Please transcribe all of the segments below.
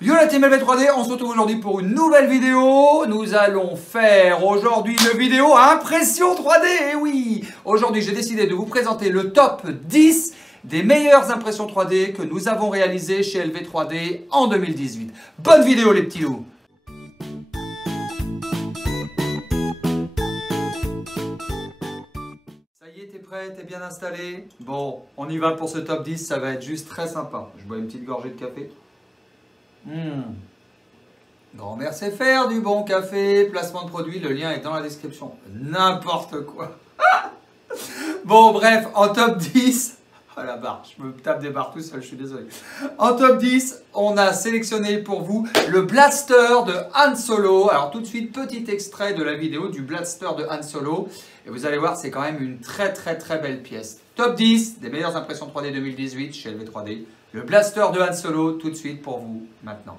Yo la team LV3D, on se retrouve aujourd'hui pour une nouvelle vidéo. Nous allons faire aujourd'hui une vidéo impression 3D. Et oui, aujourd'hui j'ai décidé de vous présenter le top 10 des meilleures impressions 3D que nous avons réalisées chez LV3D en 2018. Bonne vidéo les petits loups. Ça y est, t'es prêt? T'es bien installé? Bon, on y va pour ce top 10, ça va être juste très sympa. Je bois une petite gorgée de café. Grand-mère sait faire du bon café, placement de produit, le lien est dans la description. N'importe quoi. Bon, bref, en top 10, oh la barre, je me tape des barres tout seul, je suis désolé. En top 10, on a sélectionné pour vous le Blaster de Han Solo. Alors tout de suite, petit extrait de la vidéo du Blaster de Han Solo. Et vous allez voir, c'est quand même une très belle pièce. Top 10 des meilleures impressions 3D 2018 chez LV3D. Le Blaster de Han Solo, tout de suite pour vous, maintenant.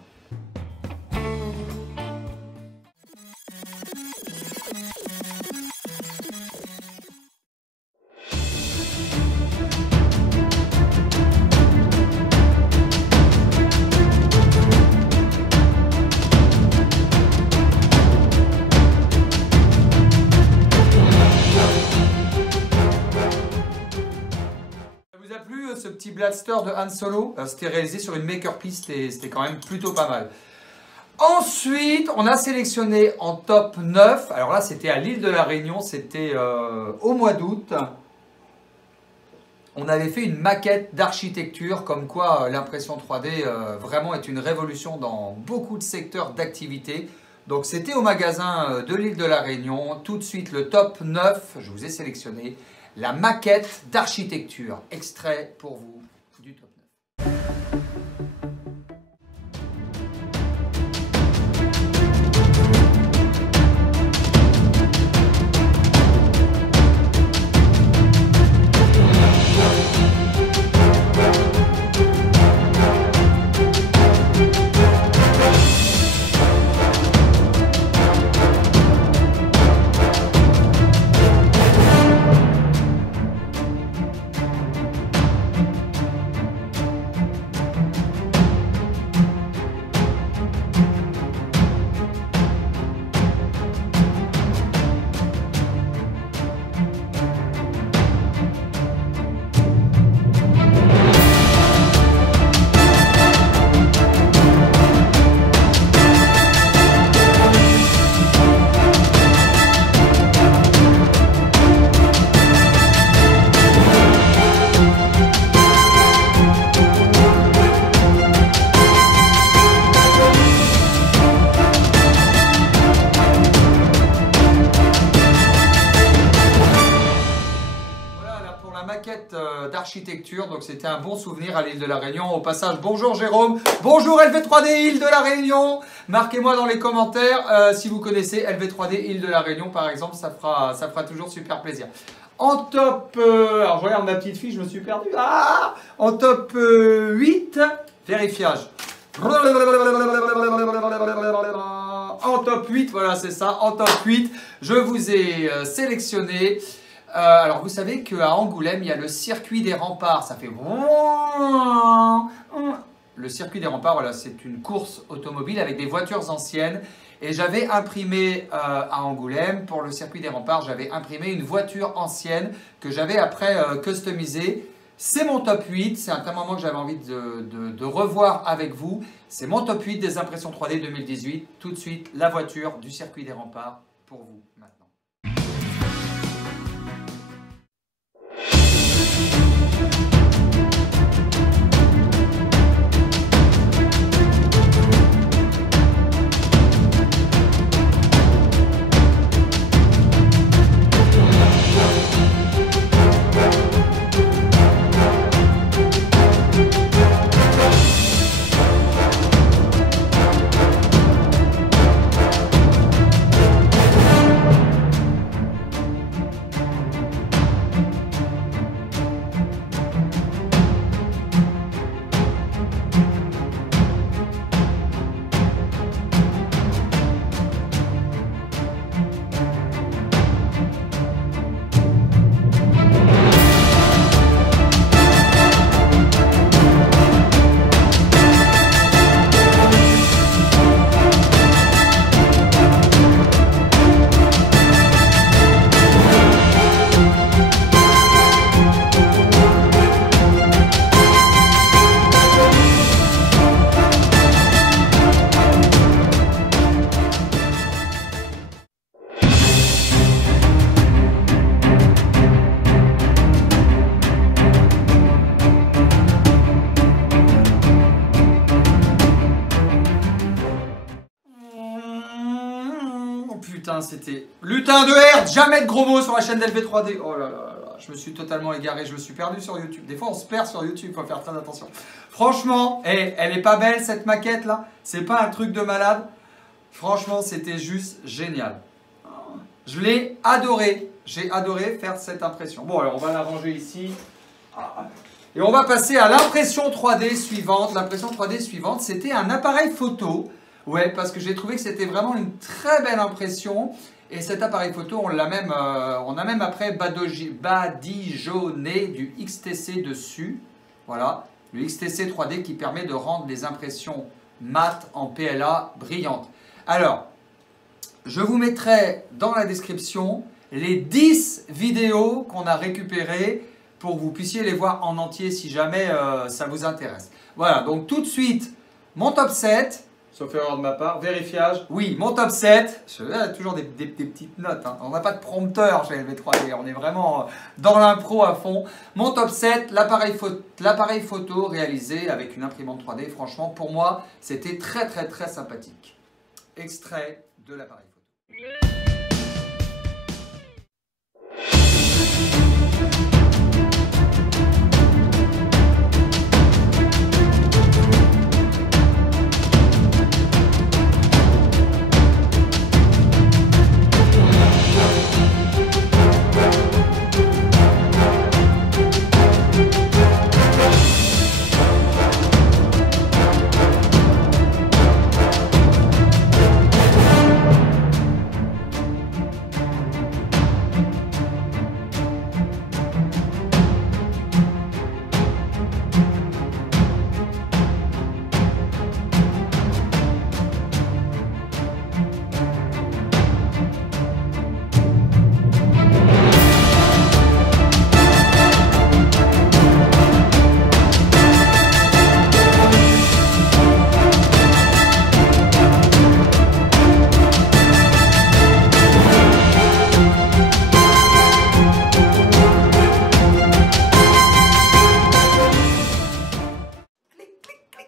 Ce petit Blaster de Han Solo, c'était réalisé sur une Makerpiece, c'était quand même plutôt pas mal. Ensuite, on a sélectionné en top 9, alors là c'était à l'île de la Réunion, c'était au mois d'août. On avait fait une maquette d'architecture, comme quoi l'impression 3D vraiment est une révolution dans beaucoup de secteurs d'activité. Donc c'était au magasin de l'île de la Réunion. Tout de suite le top 9, je vous ai sélectionné la maquette d'architecture. Extrait pour vous du top 9. D'architecture, donc c'était un bon souvenir à l'île de la Réunion. Au passage, bonjour Jérôme, bonjour LV3D île de la Réunion. Marquez-moi dans les commentaires si vous connaissez LV3D île de la Réunion par exemple, ça fera toujours super plaisir. En top, alors je regarde ma petite fiche, je me suis perdu. En top 8, vérifiage. En top 8, voilà c'est ça, en top 8, je vous ai sélectionné. Alors vous savez qu'à Angoulême, il y a le circuit des remparts, ça fait... Le circuit des remparts, voilà, c'est une course automobile avec des voitures anciennes. Et j'avais imprimé à Angoulême, pour le circuit des remparts, j'avais imprimé une voiture ancienne que j'avais après customisée. C'est mon top 8, c'est un moment que j'avais envie de revoir avec vous. C'est mon top 8 des impressions 3D 2018. Tout de suite, la voiture du circuit des remparts pour vous maintenant. putain, c'était... Lutin de Hertz, jamais de gros mots sur la chaîne d'LV3D. Oh là là là, je me suis totalement égaré, je me suis perdu sur YouTube. Des fois, on se perd sur YouTube, il faut faire très attention. Franchement, elle est pas belle cette maquette là. C'est pas un truc de malade. Franchement, c'était juste génial. Je l'ai adoré. J'ai adoré faire cette impression. Bon, alors on va la ranger ici. Et on va passer à l'impression 3D suivante. L'impression 3D suivante, c'était un appareil photo. Ouais, parce que j'ai trouvé que c'était vraiment une très belle impression. Et cet appareil photo, on a même après badigeonné du XTC dessus. Voilà, le XTC 3D qui permet de rendre les impressions mat en PLA brillantes. Alors, je vous mettrai dans la description les 10 vidéos qu'on a récupérées pour que vous puissiez les voir en entier si jamais ça vous intéresse. Voilà, donc tout de suite, mon top 7. Sauf erreur de ma part. Vérifiage. Oui, mon top 7. J'ai toujours des petites notes. Hein. On n'a pas de prompteur chez LV3D. On est vraiment dans l'impro à fond. Mon top 7, l'appareil photo réalisé avec une imprimante 3D. Franchement, pour moi, c'était très très très sympathique. Extrait de l'appareil photo.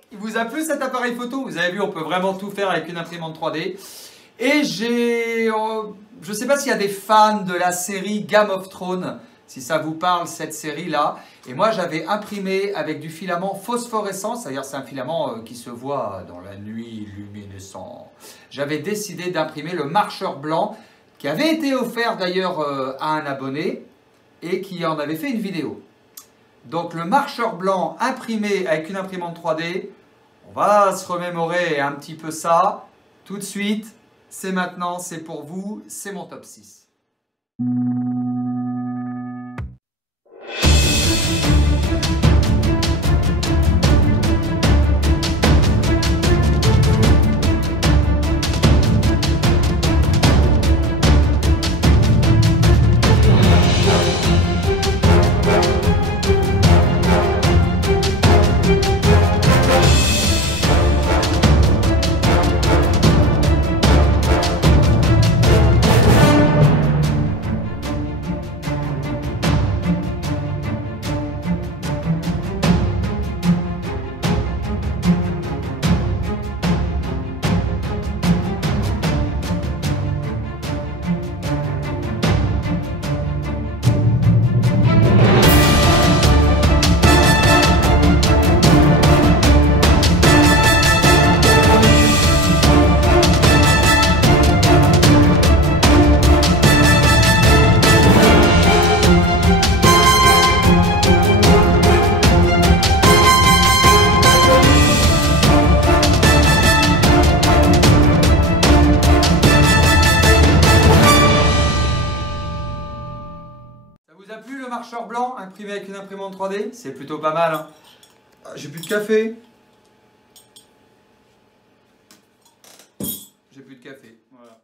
Il vous a plu cet appareil photo? Vous avez vu, on peut vraiment tout faire avec une imprimante 3D. Et je ne sais pas s'il y a des fans de la série Game of Thrones, si ça vous parle cette série-là. Et moi, j'avais imprimé avec du filament phosphorescent, c'est-à-dire c'est un filament qui se voit dans la nuit luminescent. J'avais décidé d'imprimer le marcheur blanc, qui avait été offert d'ailleurs à un abonné et qui en avait fait une vidéo. Donc le marcheur blanc imprimé avec une imprimante 3D, on va se remémorer un petit peu ça tout de suite. C'est maintenant, c'est pour vous, c'est mon top 6. Vous a plu le marcheur blanc imprimé avec une imprimante 3D? C'est plutôt pas mal. Hein. J'ai plus de café. J'ai plus de café. Voilà.